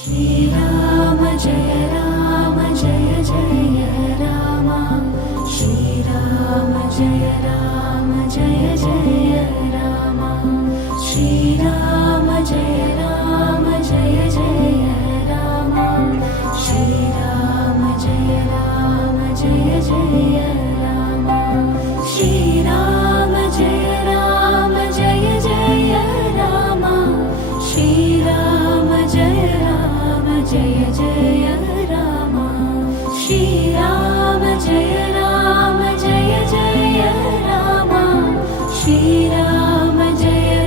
Shriram Jai Jai Ram Shriram Jai Jai Ram Shriram Jai Jai Ram Shriram Jai Jai Ram Shriram Jai Jai Ram Shriram Jai Jai Ram Shriram Jai Jai Ram Shriram Jai Jai Ram Shriram Jai Jai Ram Shriram Jai